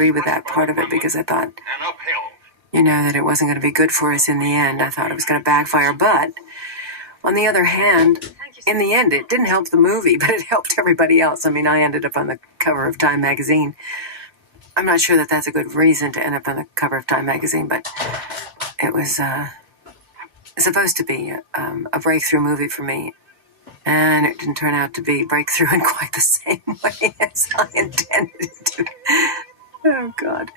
agree with that part of it because I thought, that it wasn't going to be good for us in the end. I thought it was going to backfire. But on the other hand, in the end, it didn't help the movie, but it helped everybody else. I mean, I ended up on the cover of Time magazine. I'm not sure that that's a good reason to end up on the cover of Time magazine, but it was supposed to be a breakthrough movie for me. And it didn't turn out to be breakthrough in quite the same way as I intended it to. Oh, God.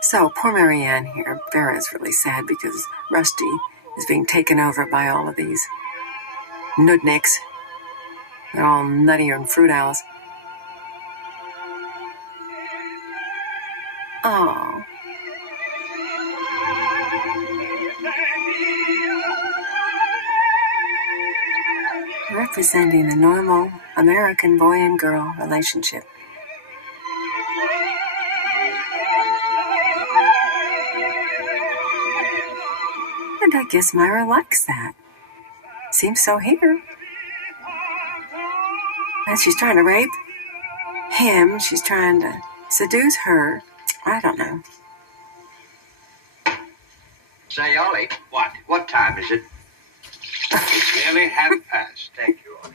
So, poor Marianne here. Vera's really sad because Rusty is being taken over by all of these nudniks. They're all nuttier than fruit owls. Oh. Representing the normal American boy and girl relationship. And I guess Myra likes that. Seems so here. And she's trying to rape him. She's trying to seduce her. I don't know. Say, Ollie. What? What time is it? It's nearly past. Thank you, Ollie.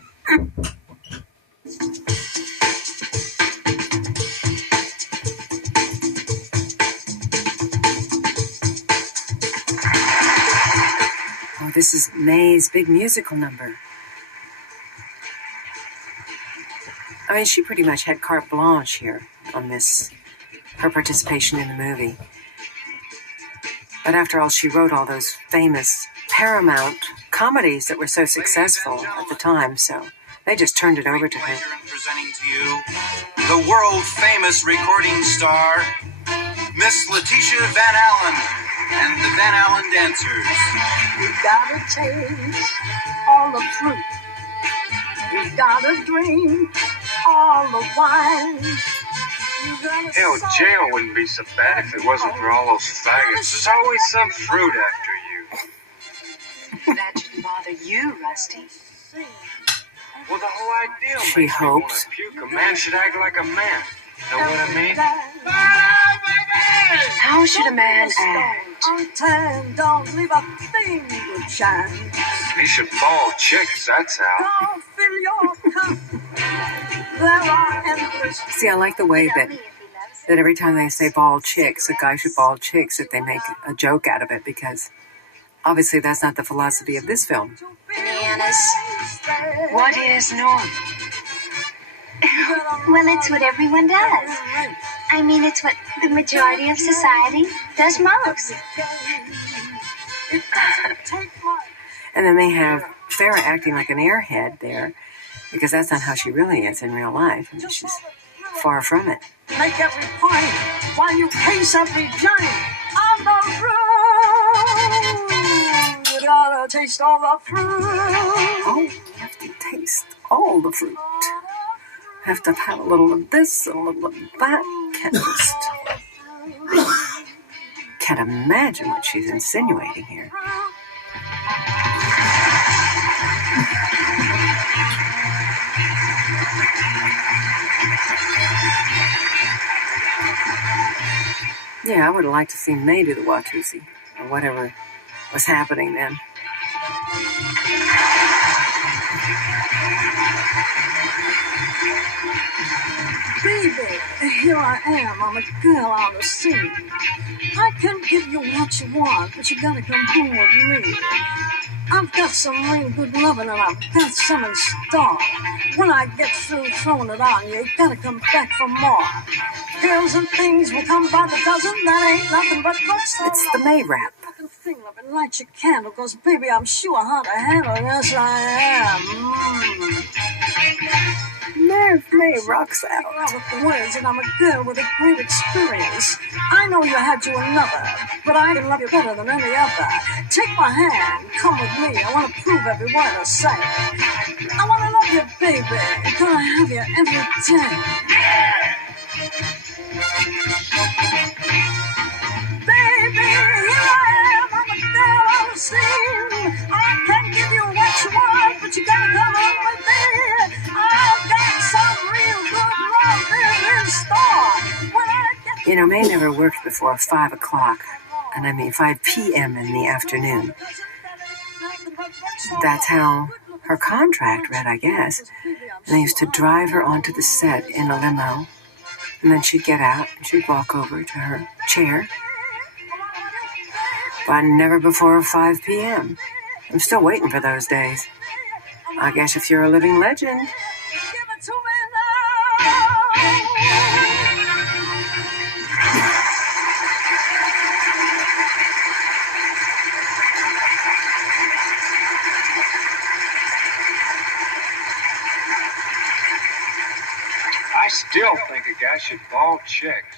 Oh, this is Mae's big musical number. I mean, she pretty much had carte blanche here on this, her participation in the movie. But after all, she wrote all those famous Paramount comedies that were so successful at the time, so they just turned it over to her. Presenting to you the world-famous recording star, Miss Letitia Van Allen and the Van Allen Dancers. You gotta taste all the fruit. You gotta drink all the wine. Hell, jail wouldn't be so bad if it wasn't for all those faggots. There's always some fruit after you. That shouldn't bother you, Rusty. Well, the whole idea She makes me want hopes. to puke. A man should act like a man. Know what I mean? How should a man act? Don't leave a thing to chance. He should ball chicks, that's how. Don't fill your cup. There are endless. See, I like the way that every time they say bald chicks, a guy should bald chicks, that they make a joke out of it, because obviously that's not the philosophy of this film. Bananas. What is normal? Well, it's what everyone does. I mean, it's what the majority of society does most. And then they have Farrah acting like an airhead there, because that's not how she really is in real life. I mean, she's far from it. Make every point while you pace every journey on the road. You gotta taste all the fruit. Oh, you have to taste all the fruit. Have to have a little of this, a little of that. Can't imagine what she's insinuating here. Yeah, I would have liked to see Mae do the Watusi, or whatever was happening then. Baby, here I am, I'm a girl on the scene. I can give you what you want, but you gotta come home with me. I've got some real good loving and I've got some in store. When I get through throwing it on you, you gotta come back for more. Girls and things will come by the dozen, that ain't nothing but looks. It's the Mae rap. thing, love, and light your candle, cause baby, I'm sure how to handle. Yes, I am. Nerve May rocks out. Out with the words, and I'm a girl with a great experience. I know you had you another, but I can love you better than any other. Take my hand, come with me. I want to prove every word I say. I want to love you, baby. Gonna have you every day. Baby, here I am. I'm a girl on the scene. I can give you what you want, but you gotta come home with me. I've got some real good love in store. When I get You know, May never worked before 5 o'clock, and I mean 5 p.m. in the afternoon. That's how her contract read, I guess. And they used to drive her onto the set in a limo, and then she'd get out and she'd walk over to her chair. But never before 5 p.m. I'm still waiting for those days. I guess if you're a living legend. give it to me now. I still think a guy should ball checks.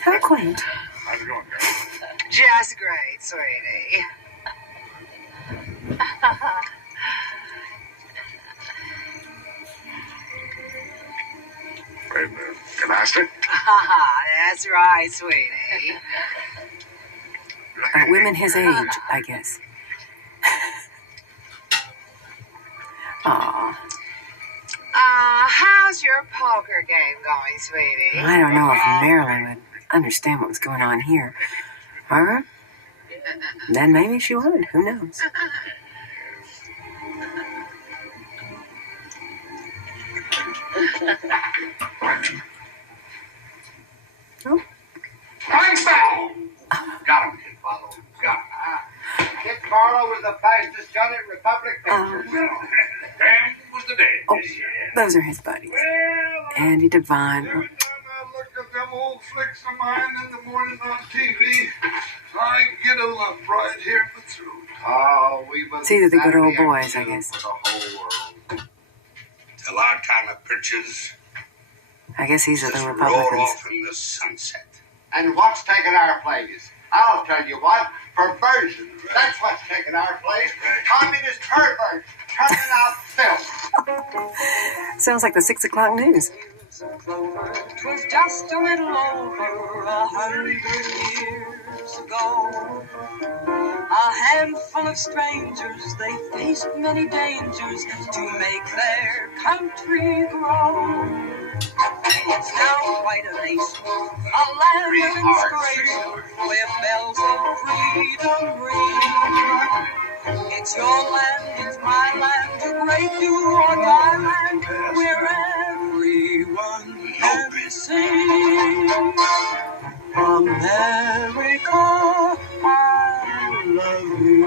How quaint. How's it going, girl? Just great, sweetie. Wait a minute. Can I sit? That's right, sweetie. Women his age, I guess. Aw, How's your poker game going, sweetie? I don't know if Marilyn would understand what was going on here. Huh? Then maybe she would. Who knows? Oh. Right back! Got him, Kid Barlow. Got him. Kid Barlow was the fastest gun in Republic. Damn was the day. Oh, those are his buddies. Andy Devine. Every time I look at them old flicks of mine in the morning on TV, I get a lump right here in the throat. Oh, we It's either the good old boys, I guess. For the whole world. Till our time of pictures I guess these are just the roll Republicans. off in the sunset. And what's taking our place? I'll tell you what, perversion. That's what's taking our place. Communist perverts turning out filth. Sounds like the 6 o'clock news. Twas just a little over 100 years ago. A handful of strangers, they faced many dangers to make their country grow. It's now quite a nation, a land of inspiration, where bells of freedom ring. It's your land, it's my land, a great do or die land, where everyone can sing. America, I love you.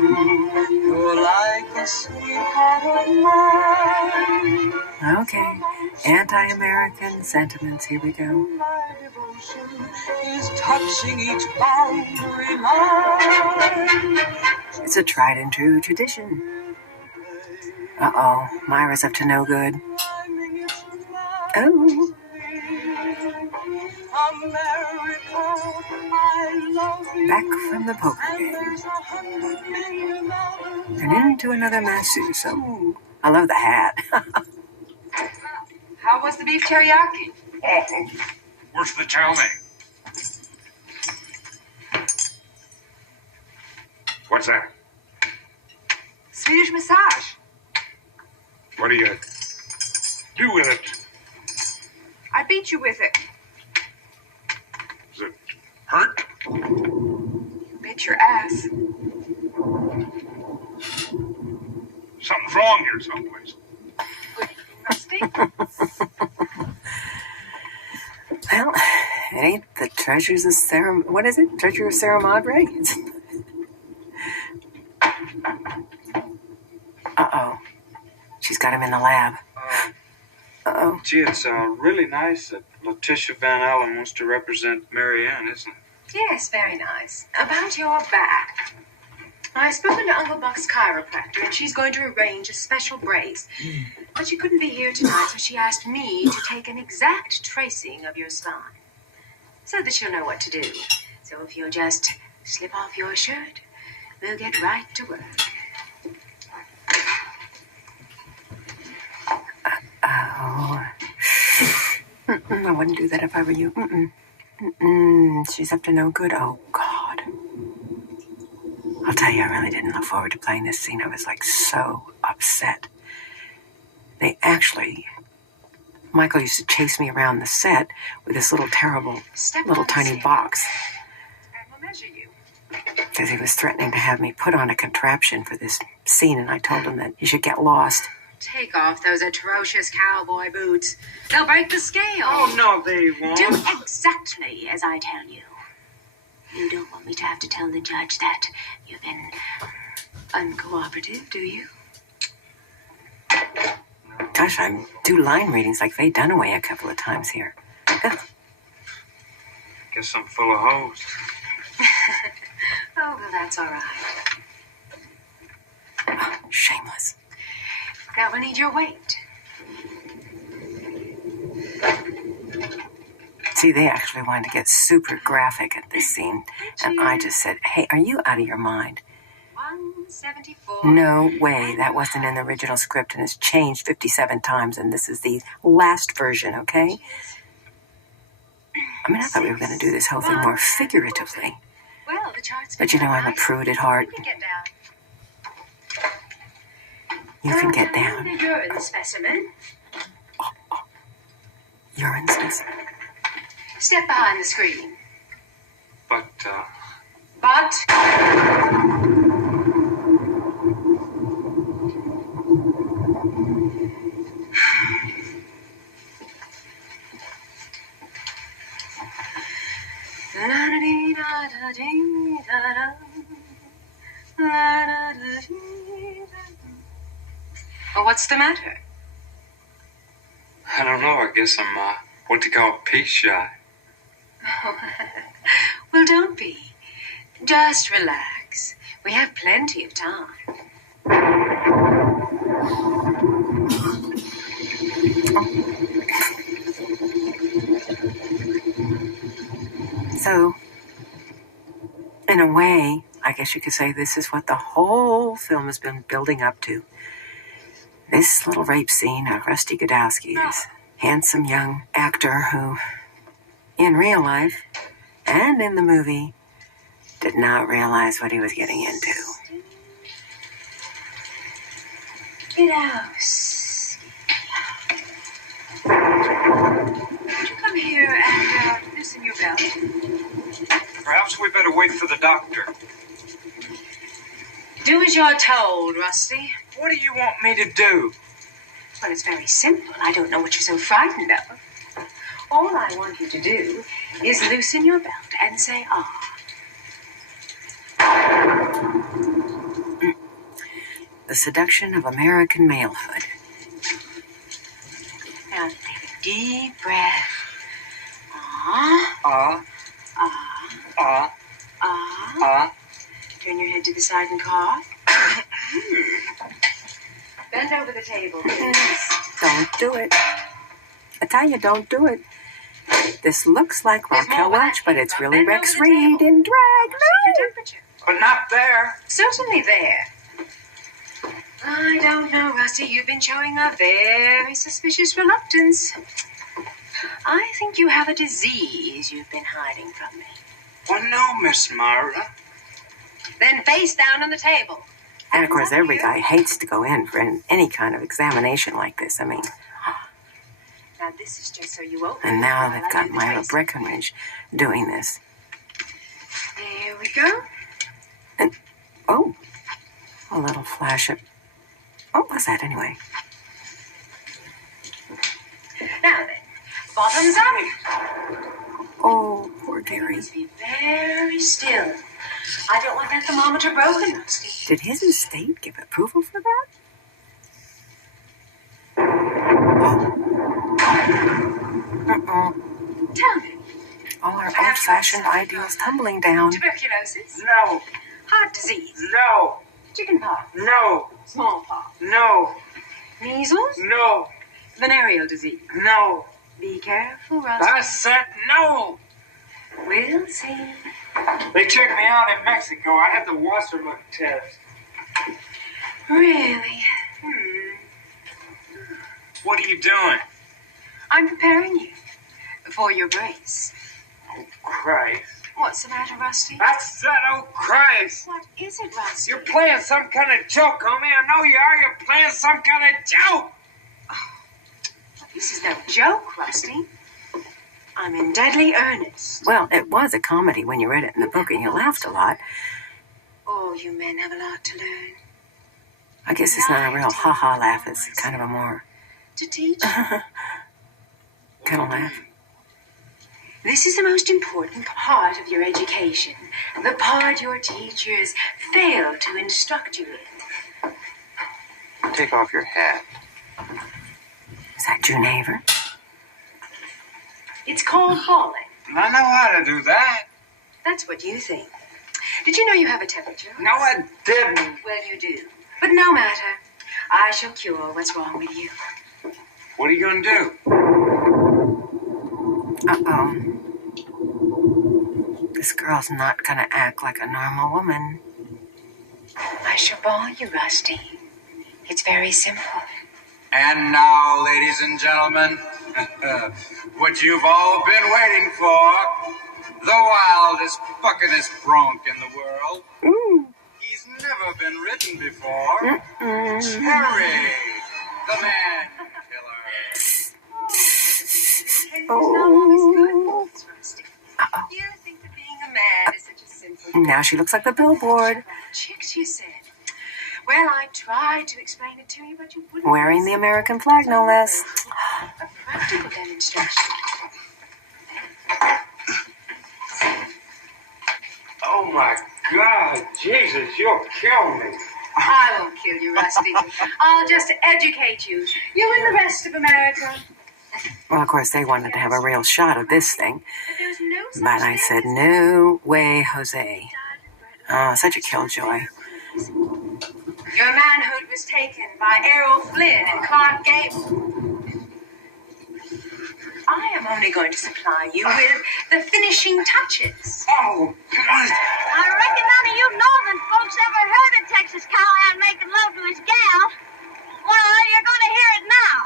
You're like a sweetheart of mine. Okay. Anti-American sentiments. Here we go. My devotion is touching each boundary line. It's a tried and true tradition. Uh-oh. Myra's up to no good. Oh. America, I love you. Back from the poker And game. there's 100 million others. And into another masseuse. Oh, I love the hat. How was the beef teriyaki? Awful. Worse than the chow mein. What's that? Swedish massage. What do you do with it? I beat you with it. Does it hurt? Bit your ass. Something's wrong here someplace. Rusty? Well, it ain't the treasures of Sarah... What is it? Treasure of Sarah Madre? Uh-oh. She's got him in the lab. Uh-oh. Gee, it's really nice that Letitia Van Allen wants to represent Mary Ann, isn't it? Yes, very nice. About your back. I've spoken to Uncle Buck's chiropractor, and she's going to arrange a special brace. But she couldn't be here tonight, so she asked me to take an exact tracing of your spine, so that she'll know what to do. So if you'll just slip off your shirt, we'll get right to work. Oh. I wouldn't do that if I were you. She's up to no good. Oh, God. I'll tell you, I really didn't look forward to playing this scene. I was, like, so upset. Michael used to chase me around the set with this little terrible, little tiny box. And we'll measure you. Because he was threatening to have me put on a contraption for this scene, and I told him that he should get lost. Take off those atrocious cowboy boots. They'll break the scale. Oh, no, they won't. Do exactly as I tell you. You don't want me to have to tell the judge that you've been uncooperative, do you? Gosh, I do line readings like Faye Dunaway a couple of times here. Guess I'm full of hoes. Oh, well, that's all right. Oh, shameless. Now we'll need your weight. See, they actually wanted to get super graphic at this scene. And I just said, hey, are you out of your mind? 174. No way. That wasn't in the original script and it's changed 57 times. And this is the last version, okay? I mean, I thought we were going to do this whole thing more figuratively. Well, the charts. But you know, I'm a prude at heart. You can get down. The urine specimen. Oh. Urine specimen. Step behind the screen. But, Well, what's the matter? I don't know. I guess I'm, what you call peace shy. Oh, well, don't be. Just relax. We have plenty of time. So, in a way, I guess you could say this is what the whole film has been building up to. This little rape scene of Rusty Godowski, this handsome young actor who, in real life and in the movie, did not realize what he was getting into. Get out. Would you come here and loosen your belt? Perhaps we better wait for the doctor. Do as you're told, Rusty. What do you want me to do? Well, it's very simple. I don't know what you're so frightened of. All I want you to do is loosen your belt and say, ah. The seduction of American malehood. Now, take a deep breath. Ah. Turn your head to the side and cough. Bend over the table, please. Don't do it. I tell you, don't do it. This looks like Raquel Welch, but it's really Rex Reed in drag. No! But not there. Certainly there. I don't know, Rusty. You've been showing a very suspicious reluctance. I think you have a disease you've been hiding from me. Well, no, Miss Myra. Then face down on the table. And, of course, every guy hates to go in for any kind of examination like this. I mean... Now, this is just so you open. And now they've got Myra Breckinridge doing this. Here we go. And, oh, a little flash of... What was that, anyway? Now then, bottoms up. Oh, poor Gary. Must be very still. I don't want that thermometer broken, Rusty. Did his estate give approval for that? Oh. Tell me. All our old-fashioned ideals tumbling down. Tuberculosis? No. Heart disease? No. Chickenpox? No. Smallpox? No. Measles? No. Venereal disease? No. Be careful, Rusty. I said no. We'll see. They checked me out in Mexico. I had the Wasserman test. Really? What are you doing? I'm preparing you for your brace. Oh, Christ. What's the matter, Rusty? I said, oh, Christ. What is it, Rusty? You're playing some kind of joke on me. I know you are. You're playing some kind of joke. This is no joke, Rusty. I'm in deadly earnest. Well, it was a comedy when you read it in the book and you laughed a lot. All you men have a lot to learn. I guess it's not a real ha-ha laugh. It's kind of a more To teach. kind of laugh. This is the most important part of your education. The part your teachers fail to instruct you in. Take off your hat. Is that June Haver? It's called bawling. I know how to do that. That's what you think. Did you know you have a temperature? No, I didn't. Well, you do. But no matter. I shall cure what's wrong with you. What are you going to do? Uh-oh. This girl's not gonna act like a normal woman. I shall bawl you, Rusty. It's very simple. And now, ladies and gentlemen, what you've all been waiting for, the wildest, fuckingest bronc in the world. Ooh. He's never been ridden before. Terry, the man killer. Oh. You think that being a man is such a simple Now she looks like the billboard. chicks, you said. Well, I tried to explain it to you, but you wouldn't. Wearing the American flag, no less. A practical demonstration. Oh, my God. Jesus, you'll kill me. I won't kill you, Rusty. I'll just educate you. You and the rest of America. Well, of course, they wanted to have a real shot of this thing. But there's no such But I thing said, as no way, Jose. Oh, such a killjoy. your manhood was taken by Errol Flynn and Clark Gable. I am only going to supply you with the finishing touches. Oh, God. I reckon none of you northern folks ever heard a Texas cowhand making love to his gal. Well, you're gonna hear it now.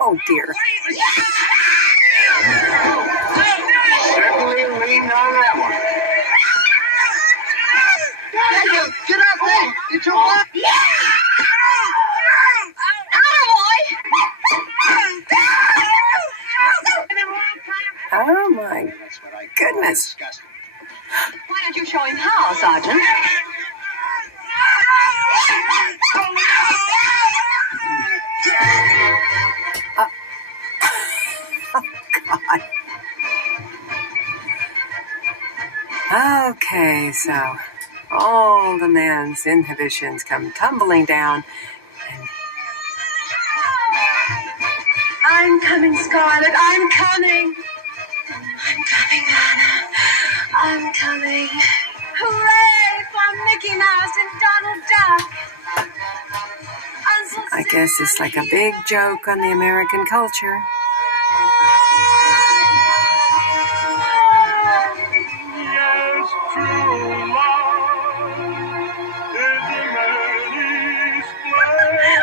Oh, dear. Certainly leaned on that one. Get up there! Get your wife! Oh, my goodness. Why don't you show him how, Sergeant? God. Okay, so all the man's inhibitions come tumbling down. I'm coming, Scarlet. I'm coming. I'm coming, Anna. I'm coming. Hooray for Mickey Mouse and Donald Duck! I guess it's like a big joke on the American culture. Yes, true love is a many splendid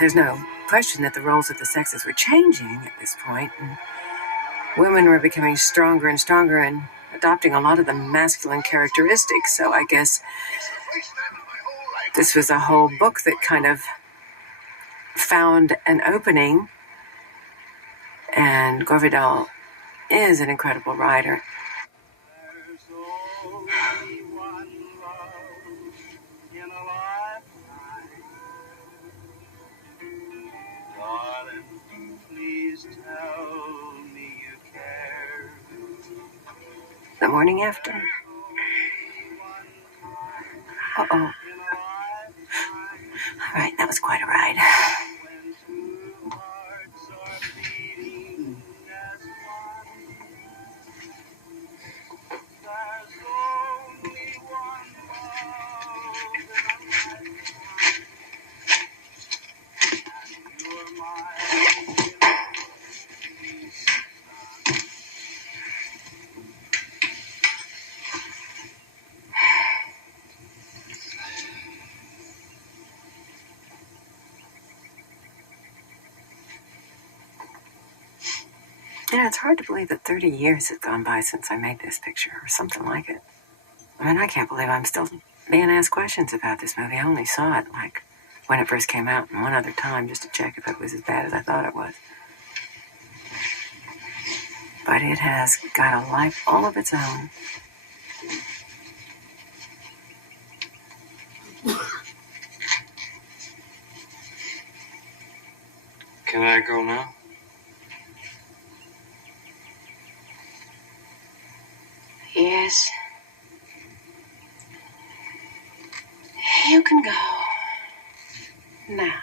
There's no question that the roles of the sexes were changing at this point, and women were becoming stronger and stronger and adopting a lot of the masculine characteristics. So I guess this was a whole book that kind of found an opening, and Gore Vidal is an incredible writer. There's only one love in a lifetime. Darling, please tell me you care. The morning after. Only one Uh-oh. All right, that was quite a ride. You know, it's hard to believe that 30 years have gone by since I made this picture, or something like it. I mean, I can't believe I'm still being asked questions about this movie. I only saw it, like, when it first came out, and one other time, just to check if it was as bad as I thought it was. But it has got a life all of its own. Can I go now? Yes. You can go. Now.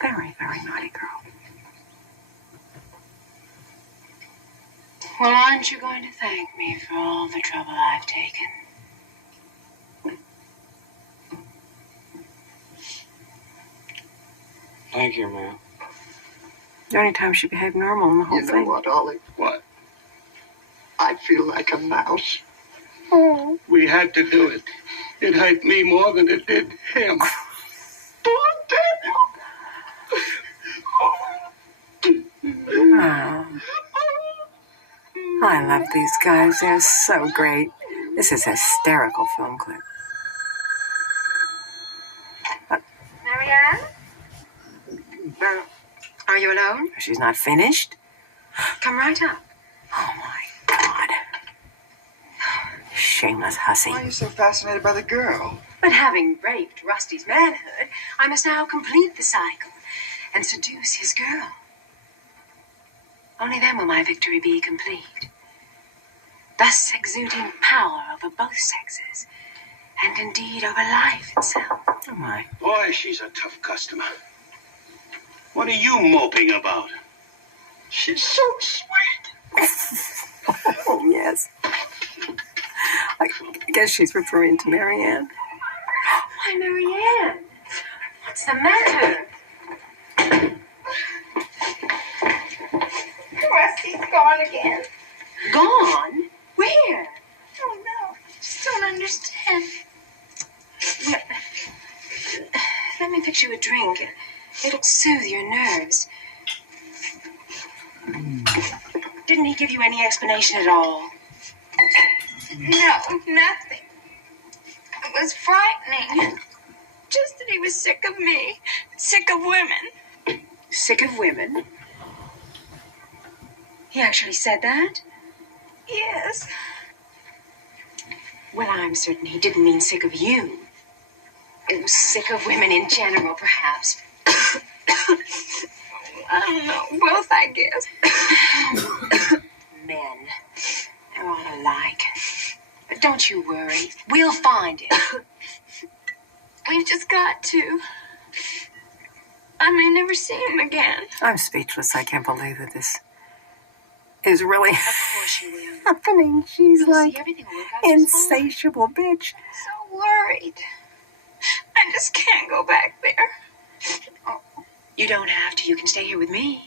Very, very naughty girl. Well, aren't you going to thank me for all the trouble I've taken? Thank you, man. The only time she behaved normal in the whole You know thing. what, Ollie? What? I feel like a mouse. Oh. We had to do it. It hurt me more than it did him. Oh. I love these guys. They're so great. This is a hysterical film clip. Marianne? Are you alone? She's not finished? Come right up. Oh, my God. Shameless hussy. Why are you so fascinated by the girl? But having raped Rusty's manhood, I must now complete the cycle and seduce his girl. Only then will my victory be complete. Thus exuding power over both sexes, and indeed over life itself. Oh, my. Boy, she's a tough customer. What are you moping about? She's so sweet. Oh, yes. I guess she's referring to Marianne. Why, Marianne? What's the matter? Rusty's gone again. Gone? Where? Oh, no. Just don't understand. Well, let me fix you a drink. It'll soothe your nerves. Didn't he give you any explanation at all? No, nothing. It was frightening. Just that he was sick of me. Sick of women. Sick of women? He actually said that? Yes. Well, I'm certain he didn't mean sick of you. It was sick of women in general, perhaps. I don't know. Both, I guess. Men. They're all alike. But don't you worry. We'll find him. We've just got to. I may never see him again. I'm speechless. I can't believe that this is really Of course you will. happening. She's You'll like see everything will work out just fine. insatiable bitch. So worried. I just can't go back there. You don't have to. You can stay here with me.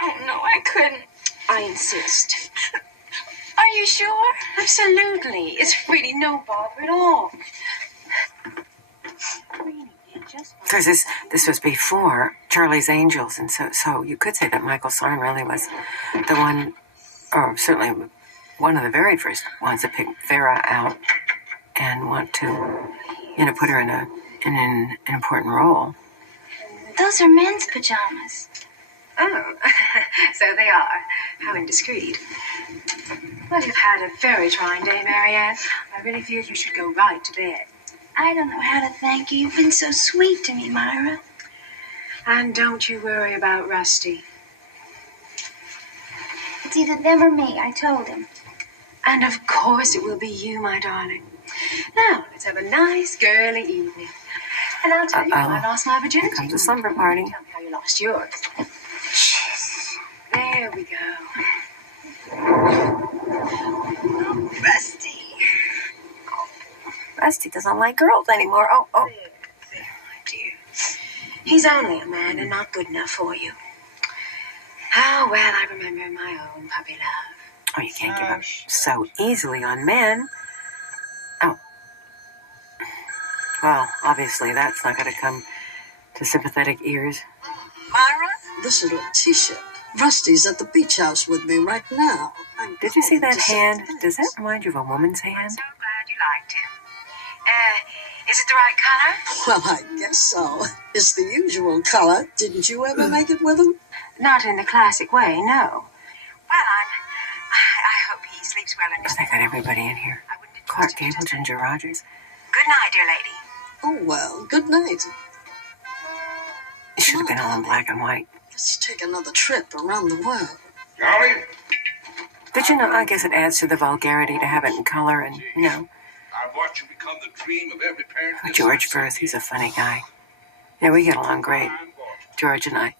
Oh, no, I couldn't. I insist. Are you sure? Absolutely. It's really no bother at all. Really, it just... Because this was before Charlie's Angels, and so you could say that Michael Sarn really was the one, or certainly one of the very first ones to pick Vera out and want to, put her in an important role. Those are men's pajamas. Oh, so they are. How indiscreet. Well, you've had a very trying day, Marianne. I really feel you should go right to bed. I don't know how to thank you. You've been so sweet to me, Myra. And don't you worry about Rusty. It's either them or me, I told him. And of course it will be you, my darling. Now, let's have a nice girly evening. And I'll tell you how I lost my virginity. Here comes a slumber party. Tell me how you lost yours. There we go. Oh, Rusty. Rusty doesn't like girls anymore. Oh. There, my dear. He's only a man and not good enough for you. How well I remember my own puppy love. Oh, you can't give up so easily on men. Oh. Well, obviously that's not going to come to sympathetic ears. Myra, this is Letitia. Rusty's at the beach house with me right now. Did you see that hand? Does that remind you of a woman's hand? So glad you liked him. Is it the right color? Well, I guess so. It's the usual color. Didn't you ever make it with him? Not in the classic way, no. Well, I hope he sleeps well in his... They got everybody in here. Clark Gable, Ginger Rogers. Good night, dear lady. Oh, well, good night. It should have been all in black and white. Let's take another trip around the world. Charlie? But you know, I guess it adds to the vulgarity to have it in color and, you know. I've watched you become the dream of every parent. George Firth, he's a funny guy. Yeah, we get along great, George and I.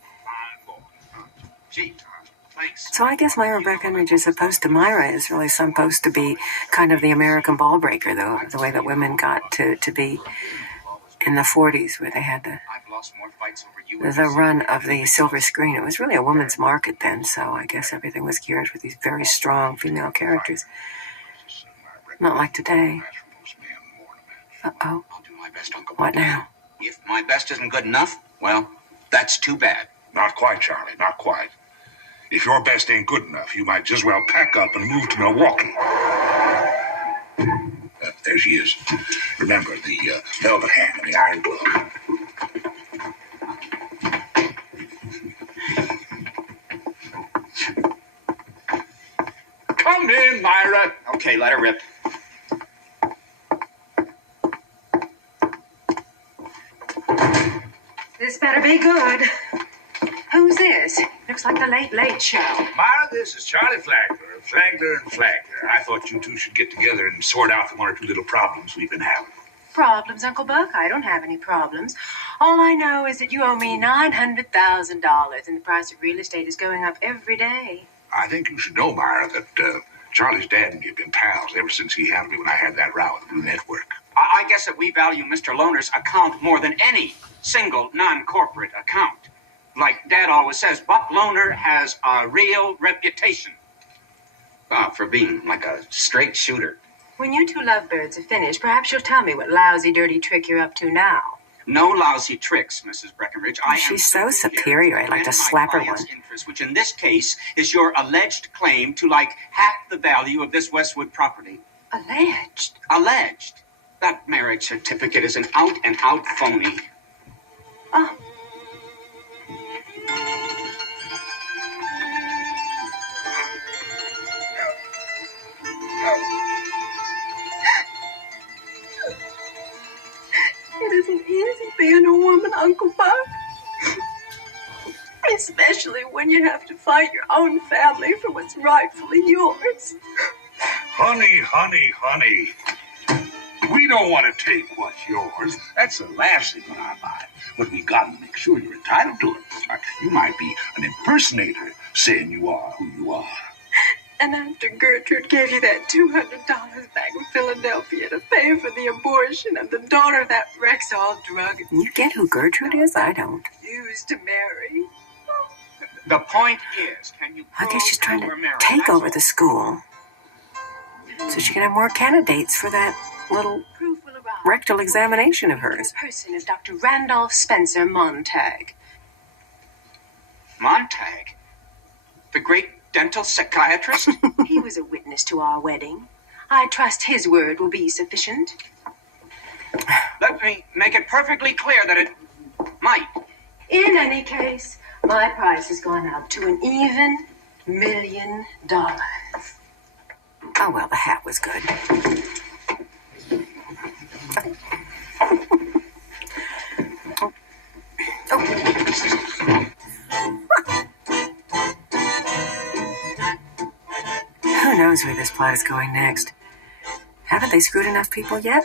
Gee, thanks. So I guess Myra Breckinridge is supposed to, Myra is really supposed to be kind of the American ball breaker, though, the way that women got to be in the 40s, where they had the run of the silver screen. It was really a woman's market then, so I guess everything was geared for these very strong female characters. Not like today. Uh-oh. I'll do my best, Uncle. What now? If my best isn't good enough, well, that's too bad. Not quite, Charlie, not quite. If your best ain't good enough, you might just well pack up and move to Milwaukee. There she is. Remember, the velvet hand and the iron glove. Come in, Myra. Okay, let her rip. This better be good. Who's this? Looks like the Late Late Show. Myra, this is Charlie Flagler of Flagler and Flagler. I thought you two should get together and sort out the one or two little problems we've been having. Problems, Uncle Buck? I don't have any problems. All I know is that you owe me $900,000, and the price of real estate is going up every day. I think you should know, Myra, that Charlie's dad and me have been pals ever since he handled me when I had that row with the Blue Network. I guess that we value Mr. Lohner's account more than any single non-corporate account. Like Dad always says, Buck Lohner has a real reputation. For being like a straight shooter. When you two lovebirds are finished, perhaps you'll tell me what lousy, dirty trick you're up to now. No lousy tricks, Mrs. Breckinridge. She's so superior. I'd like to slap her one. Interest, which in this case is your alleged claim to like half the value of this Westwood property. Alleged? Alleged. That marriage certificate is an out-and-out phony. Oh. It isn't easy being a woman, Uncle Buck. Especially when you have to fight your own family for what's rightfully yours. Honey, honey, honey. We don't want to take what's yours. That's the last thing on our mind. But we got to make sure you're entitled to it. You might be an impersonator saying you are who you are. And after Gertrude gave you that $200 back in Philadelphia to pay for the abortion of the daughter of that Rexall drug. You get who Gertrude is? I don't. Used to marry. The point is, can you I guess she's trying to take over the school so she can have more candidates for that little rectal examination of hers. The person is Dr. Randolph Spencer Montag. Montag? The great dental psychiatrist? He was a witness to our wedding. I trust his word will be sufficient. Let me make it perfectly clear that it might. In any case, my price has gone up to an even $1 million. Oh, well, the hat was good. Who knows knows where this plot is going next. Haven't they screwed enough people yet?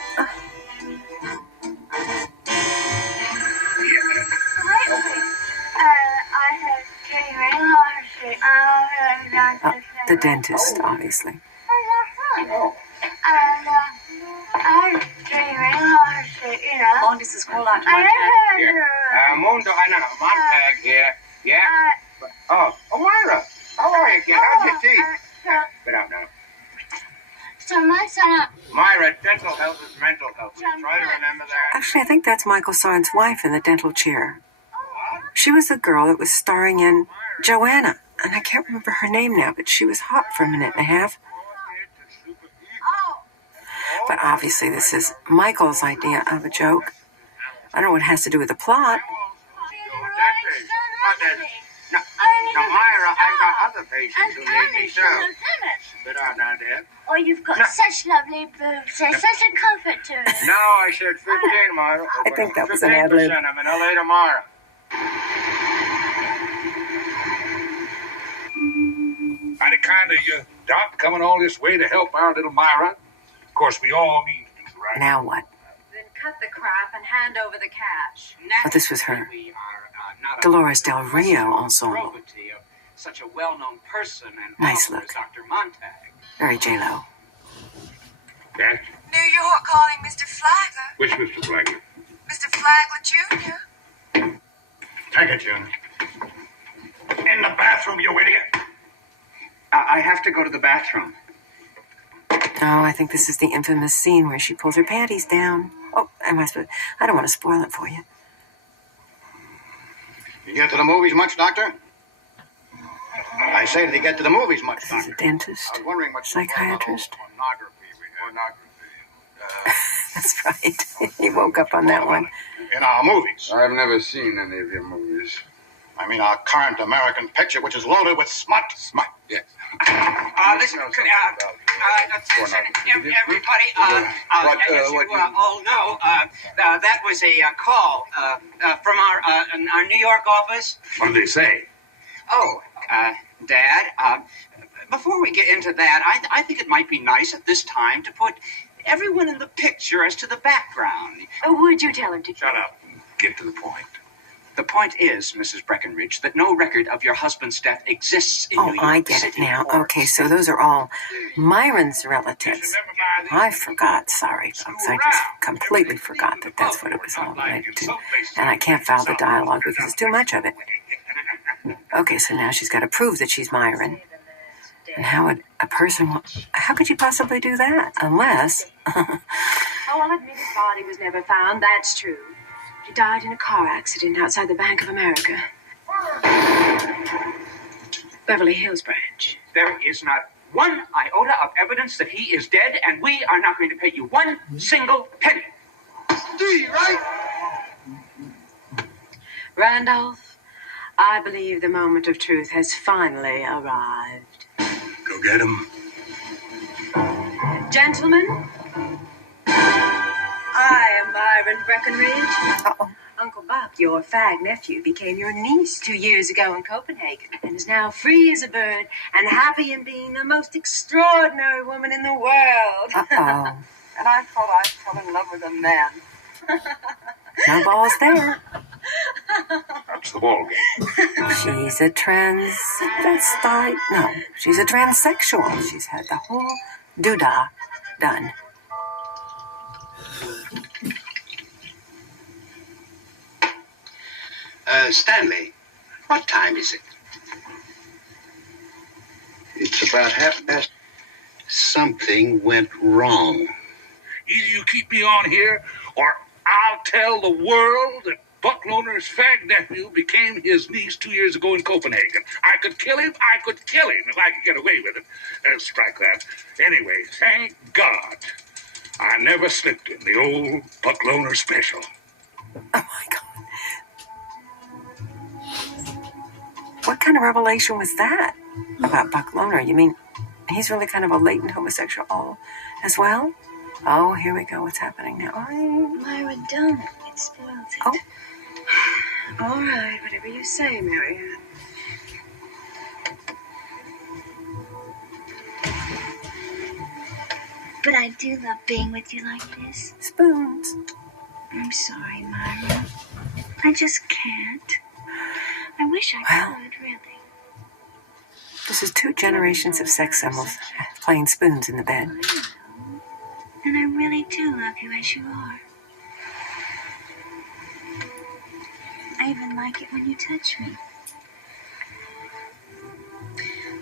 The dentist, obviously. Long distance call out to my Mundo, Montag here. Yeah? Oh, Myra. How are you, kid? How's your teeth? Get out now. So my son. Myra, dental health is mental health. Try to remember that. Actually, I think that's Michael Sarne's wife in the dental chair. She was the girl that was starring in Joanna, and I can't remember her name now, but she was hot for a minute and a half. But obviously this is Michael's idea of a joke. I don't know what it has to do with the plot. Now, Myra, I've got other patients who need me too. Spit out now, Dad. Oh, you've got such lovely boobs. They're such a comfort to us. No, I said 15, Myra. I think that was an ad-lib. 15%. I'm in LA tomorrow. Mighty kind of you, Doc, coming all this way to help our little Myra. Of course, we all mean to do right. Now what? Then cut the crap and hand over the cash. Oh, this was her. Dolores Del Rio ensemble. Such a well-known person and Nice look. Dr. Montag. Very J-Lo. Yes? New York calling Mr. Flagler. Which Mr. Flagler? Mr. Flagler Jr. Take it, June. In the bathroom, you idiot. I have to go to the bathroom. Oh, I think this is the infamous scene where she pulls her panties down. Oh, I don't want to spoil it for you. You get to the movies much, Doctor? I say, did you get to the movies much, This is Doctor? a dentist, I was wondering what psychiatrist. Pornography. That's right. He woke up on that one. In our movies. I've never seen any of your movies. I mean, our current American picture, which is loaded with smut. Smut, yes. Listen, everybody, as you all know, that was a call from our New York office. What did they say? Oh, Dad, before we get into that, I think it might be nice at this time to put everyone in the picture as to the background. Would you tell him to Shut up. Get to the point. The point is, Mrs. Breckinridge, that no record of your husband's death exists in New York I get it City. now. Okay, so those are all Myron's relatives. I forgot. Sorry, folks. I just completely forgot that that's what it was all related to. And I can't follow the dialogue because it's too much of it. Okay, so now she's got to prove that she's Myron. And how could you possibly do that? Unless... Oh, I'll admit his body was never found. That's true. He died in a car accident outside the Bank of America. Beverly Hills branch. There is not one iota of evidence that he is dead, and we are not going to pay you one single penny. Right? Randolph, I believe the moment of truth has finally arrived. Go get him. Gentlemen, I am Myron Breckinridge. Uh-oh. Uncle Buck, your fag nephew, became your niece 2 years ago in Copenhagen and is now free as a bird and happy in being the most extraordinary woman in the world. Uh-oh. And I thought I fell in love with a man. No balls there. That's the ball game. She's a she's a transsexual. She's had the whole doodah done. Stanley, what time is it? It's about 1:30. Something went wrong. Either you keep me on here, or I'll tell the world that Buck Loner's fag nephew became his niece 2 years ago in Copenhagen. I could kill him if I could get away with it. Strike that. Anyway, thank God I never slipped in the old Buck Loner special. Oh, my God. What kind of revelation was that about Buck Loner? You mean he's really kind of a latent homosexual as well? Oh, here we go. What's happening now? Myra, don't. It spoils it. Oh. All right, whatever you say, Mary. But I do love being with you like this. Spoons. I'm sorry, Myra. I just can't. I wish I could, really. This is 2 generations of sex symbols playing spoons in the bed. I know. And I really do love you as you are. I even like it when you touch me.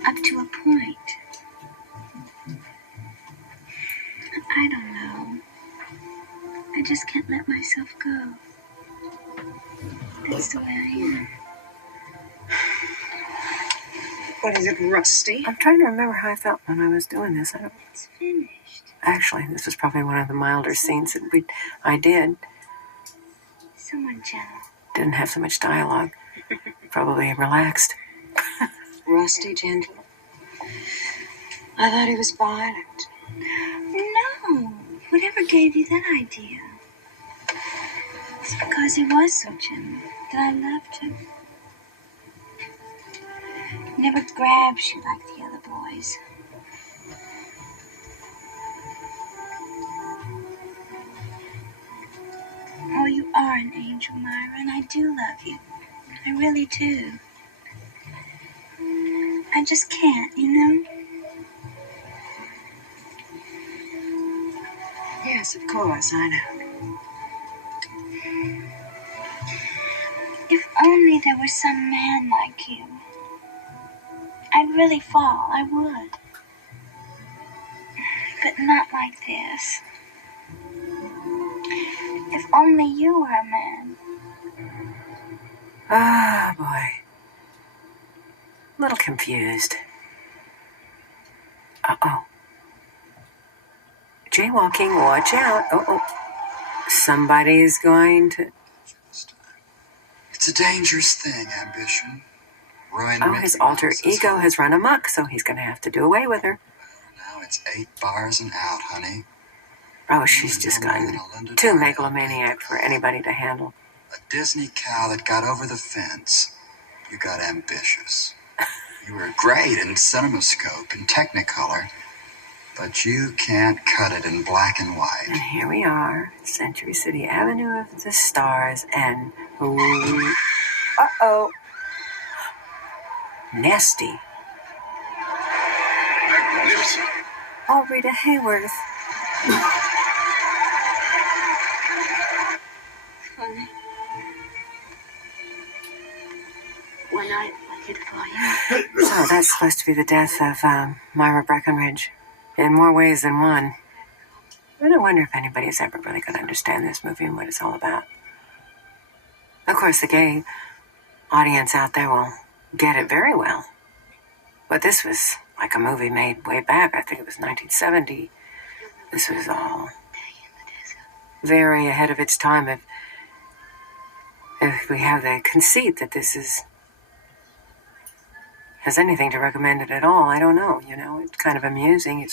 Up to a point. I don't know. I just can't let myself go. That's the way I am. What is it, rusty? I'm trying to remember how I felt when I was doing this. It's finished. Actually, this was probably one of the milder scenes that I did. Someone gentle. Didn't have so much dialogue. Probably relaxed. Rusty, gentle. I thought he was violent. No. Whatever gave you that idea? It's because he was so gentle that I loved him. He never grabs you like the other boys. Oh, you are an angel, Myra, and I do love you. I really do. I just can't, you know? Yes, of course, I know. If only there was some man like you. I'd really fall, I would. But not like this. If only you were a man. Ah, boy. A little confused. Uh-oh. Jaywalking, watch out. Uh-oh. Somebody's going to... It's a dangerous thing, ambition. Ruin his alter ego has run amok, so he's going to have to do away with her. Now it's 8 bars and out, honey. Oh, she's just gotten too megalomaniac for anybody to handle. A Disney cow that got over the fence. You got ambitious. You were great in CinemaScope and Technicolor, but you can't cut it in black and white. And here we are, Century City Avenue of the Stars, and... Ooh, uh-oh. Nasty. Magnificent. Oh, Rita Hayworth. Funny. One night I did it for you. So that's supposed to be the death of Myra Breckinridge. In more ways than one. I wonder if anybody's ever really going to understand this movie and what it's all about. Of course, the gay audience out there will get it very well. But this was like a movie made way back. I think it was 1970. This was all very ahead of its time. If we have the conceit that this has anything to recommend it at all, I don't know. You know, it's kind of amusing.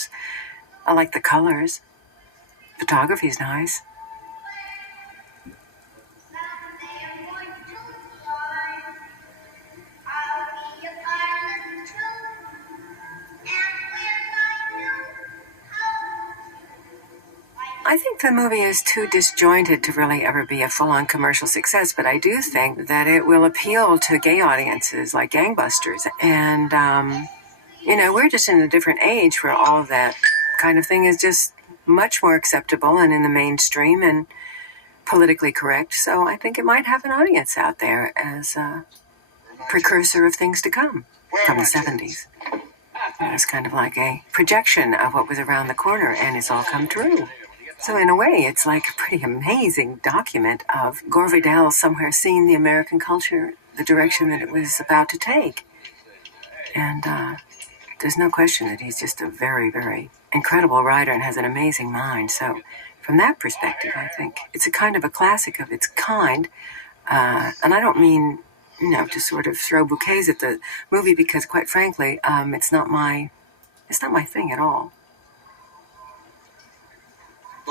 I like the colors. Photography's nice. I think the movie is too disjointed to really ever be a full-on commercial success, but I do think that it will appeal to gay audiences like gangbusters. And, we're just in a different age where all of that kind of thing is just much more acceptable and in the mainstream and politically correct. So I think it might have an audience out there as a precursor of things to come from the 70s. It was kind of like a projection of what was around the corner, and it's all come true. So in a way, it's like a pretty amazing document of Gore Vidal somewhere seeing the American culture, the direction that it was about to take. And there's no question that he's just a very, very incredible writer and has an amazing mind. So from that perspective, I think it's a kind of a classic of its kind. And I don't mean, to sort of throw bouquets at the movie because, quite frankly, it's not my thing at all.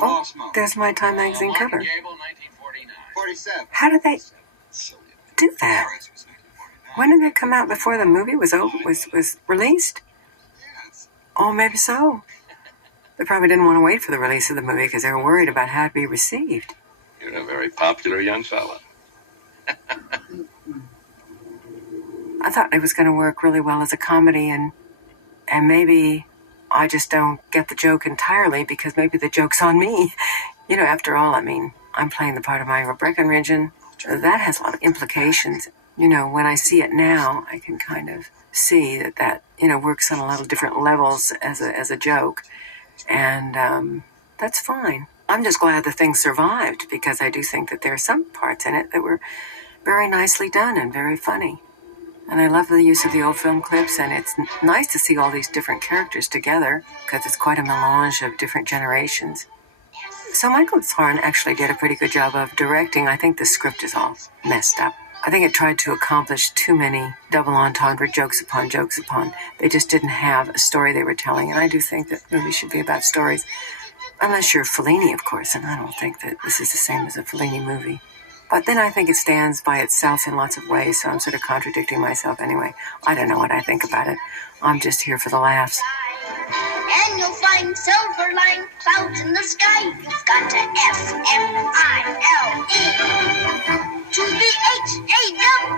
Oh, there's my Time magazine cover. 47. How did they do that? When did it come out? Before the movie was released? Oh, maybe so. They probably didn't want to wait for the release of the movie because they were worried about how it'd be received. You're a very popular young fella. I thought it was going to work really well as a comedy, and maybe I just don't get the joke entirely because maybe the joke's on me. You know, after all, I mean, I'm playing the part of Myra Breckinridge, and that has a lot of implications. You know, when I see it now, I can kind of see that works on a lot of different levels as a joke, and that's fine. I'm just glad the thing survived because I do think that there are some parts in it that were very nicely done and very funny. And I love the use of the old film clips, and it's nice to see all these different characters together because it's quite a melange of different generations. So Michael Thorne actually did a pretty good job of directing. I think the script is all messed up. I think it tried to accomplish too many double entendre jokes upon jokes upon. They just didn't have a story they were telling, and I do think that movies should be about stories. Unless you're Fellini, of course, and I don't think that this is the same as a Fellini movie. But then I think it stands by itself in lots of ways, so I'm sort of contradicting myself anyway. I don't know what I think about it. I'm just here for the laughs. And you'll find silver line clouds in the sky. You've got to F-M-I-L-E to the H-A-double-P-Y.